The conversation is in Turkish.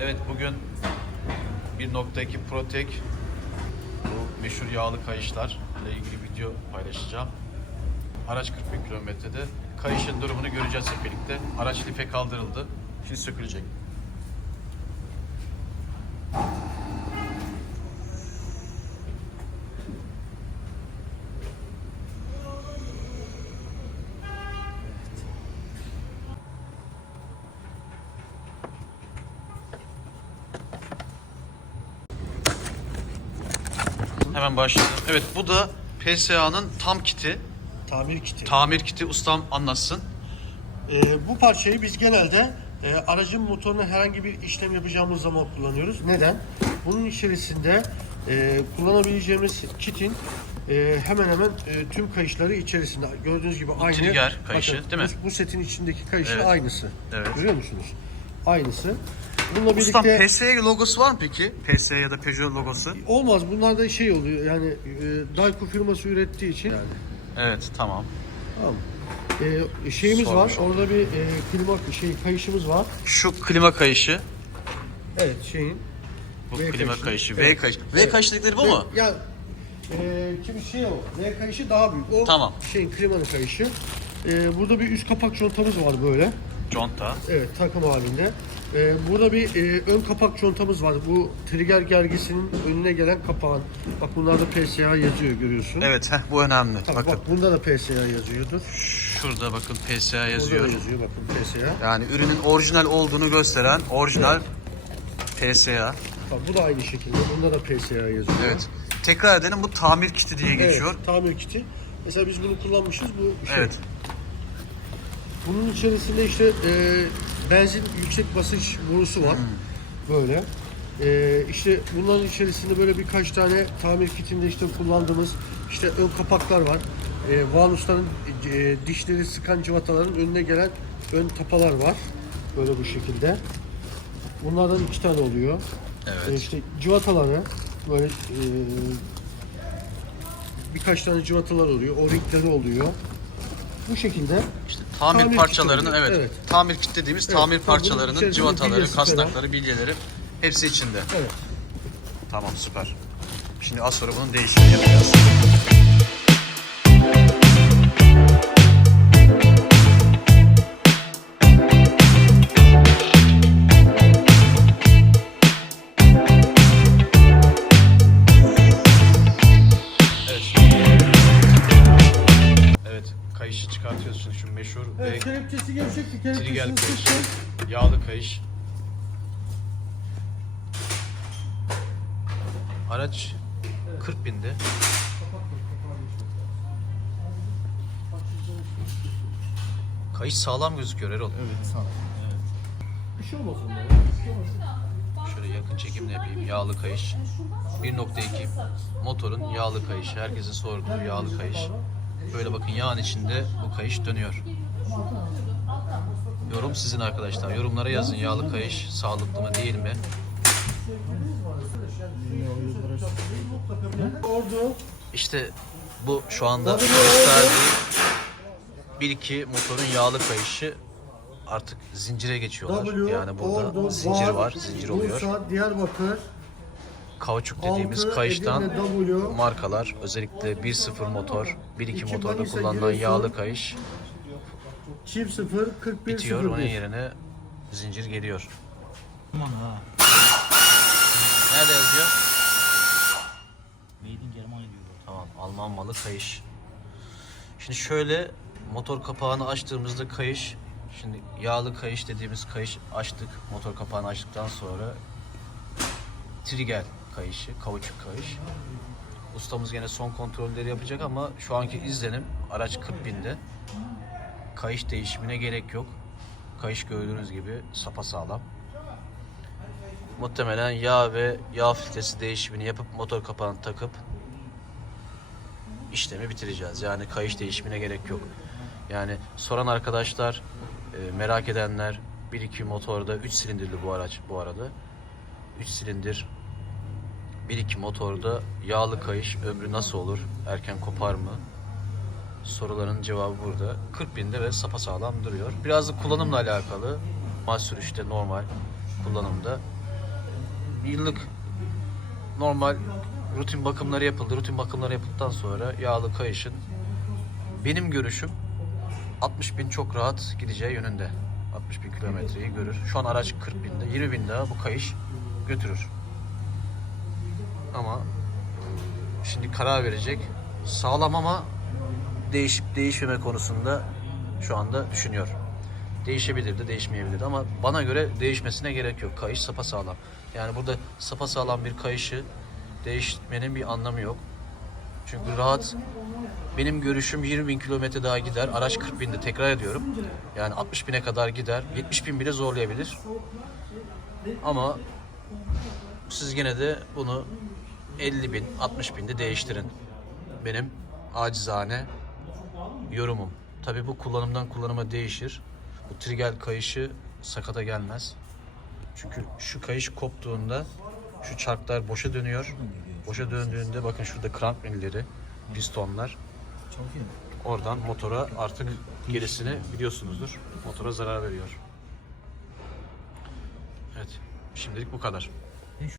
Evet bugün 1.2 Protek bu meşhur yağlı kayışlar ile ilgili video paylaşacağım. Araç 41 kilometrede. Kayışın durumunu göreceğiz hep birlikte. Araç life kaldırıldı. Şimdi sökülecek. Hemen başlayalım. Evet bu da PSA'nın tam kiti. Tamir kiti. Tamir kiti ustam anlatsın. Ee, bu parçayı biz genelde e, aracın motoruna herhangi bir işlem yapacağımız zaman kullanıyoruz. Neden? Bunun içerisinde e, kullanabileceğimiz kitin e, hemen hemen e, tüm kayışları içerisinde. Gördüğünüz gibi aynı. trigger kayışı, değil mi? Bu, bu setin içindeki kayışı Evet. aynısı. Evet. Görüyor musunuz? Aynısı. Bununla Ustam birlikte PSA logosu var mı peki? PSA ya da Peugeot logosu. olmaz. Bunlar da şey oluyor yani e, Dayko firması ürettiği için yani. Evet tamam. Tamam. Ee, şeyimiz Sormuş var. Orada bir e, klima şey kayışımız var. Şu klima kayışı. Evet şeyin. Bu V klima kayışı. kayışı. V Evet. kayışı. V Evet. kayışı dedikleri bu mu? Ya e, kimi şey o. V kayışı daha büyük. O Tamam. şeyin klimanın kayışı. E, burada bir üst kapak contamız var böyle. Conta. Evet takım halinde. E, burada bir e, ön kapak contamız var. Bu trigger gergisinin önüne gelen kapağın. Bak bunlarda PSA yazıyor görüyorsun. Evet heh, bu önemli. Tamam, bakın bak bunda da PSA yazıyordur. şurada bakın PSA Burada yazıyor. da yazıyor bakın PSA. Yani ürünün orijinal olduğunu gösteren orijinal PSA. Bak, bu da aynı şekilde. Bunda da PSA yazıyor. Evet. Tekrar edelim bu tamir kiti diye geçiyor. Evet, tamir kiti. Mesela biz bunu kullanmışız. Bu şey. Evet. Bunun içerisinde işte e, benzin yüksek basınç borusu var. Hmm. Böyle. E, işte bunların içerisinde böyle birkaç tane tamir kitinde işte kullandığımız işte ön kapaklar var. E, vanusların e, dişleri sıkan cıvataların önüne gelen ön tapalar var. Böyle bu şekilde. Bunlardan iki tane oluyor. Evet. E, işte cıvataları böyle e, birkaç tane cıvatalar oluyor. O-ringleri oluyor. Bu şekilde İşte tamir, Tamir parçalarının evet, evet. tamir kit dediğimiz Evet, tamir parçalarının falan. kasnakları, bilyeleri hepsi içinde. evet. Tamam süper. Şimdi az sonra bunun değişimini yapacağız. Evet, ve kelepçesi gevşekti. trigger Kelepçesini kayış, yağlı kayış. Araç 40 binde. Kayış sağlam gözüküyor Erol. Evet, sağ ol. Bir şey ya, bir şey. Şöyle yakın çekimle yapayım. Yağlı kayış. 1.2 motorun yağlı kayışı. Herkesin sorduğu yağlı kayış. Böyle bakın yağın içinde bu kayış dönüyor. Yorum sizin arkadaşlar. Yorumlara yazın yağlı kayış sağlıklı mı değil mi? Ordu. İşte bu şu anda gösterdiği 1-2 motorun yağlı kayışı artık zincire geçiyorlar. W, yani burada Ordu, zincir var, zincir oluyor. Bursa, Diyarbakır, Kauçuk dediğimiz Altı, kayıştan W. markalar özellikle 1.0 motor, 1.2 İki motorda kullanılan yağlı kayış çift 0, 41 bitiyor. Onun 01. yerine zincir geliyor. Nerede yazıyor? Made in Germany diyor. Tamam, Alman malı kayış. Şimdi şöyle motor kapağını açtığımızda kayış, şimdi yağlı kayış dediğimiz kayış açtık. Motor kapağını açtıktan sonra trigger kayışı, kauçuk kayış. Ustamız gene son kontrolleri yapacak ama şu anki izlenim araç 40 binde. Kayış değişimine gerek yok. Kayış gördüğünüz gibi sapasağlam. Muhtemelen yağ ve yağ filtresi değişimini yapıp motor kapağını takıp işlemi bitireceğiz. Yani kayış değişimine gerek yok. Yani soran arkadaşlar, e, merak edenler 1-2 motorda 3 silindirli bu araç bu arada. 3 silindir 1-2 motorda yağlı kayış ömrü nasıl olur? Erken kopar mı? Soruların cevabı burada. 40 binde ve sapasağlam duruyor. Biraz da kullanımla alakalı. Normal sürüşte normal kullanımda yıllık normal rutin bakımları yapıldı. Rutin bakımları yapıldıktan sonra yağlı kayışın benim görüşüm 60 bin çok rahat gideceği yönünde. 60 bin kilometreyi görür. Şu an araç 40 binde. 20 bin daha bu kayış götürür. Ama şimdi karar verecek. Sağlam ama değişip değişmeme konusunda şu anda düşünüyor. Değişebilir de değişmeyebilir de ama bana göre değişmesine gerek yok. Kayış sapasağlam. Yani burada sapasağlam bir kayışı değişmenin bir anlamı yok. Çünkü rahat benim görüşüm 20 bin kilometre daha gider. Araç 40 binde tekrar ediyorum. Yani 60 bine kadar gider. 70 bin bile zorlayabilir. Ama siz gene de bunu 50 bin, 60 binde değiştirin. Benim acizane yorumum. Tabii bu kullanımdan kullanıma değişir. Bu trigel kayışı sakata gelmez. Çünkü şu kayış koptuğunda şu çarklar boşa dönüyor. Boşa döndüğünde bakın şurada krank milleri, pistonlar. Oradan motora artık gerisini biliyorsunuzdur. Motora zarar veriyor. Evet. Şimdilik bu kadar.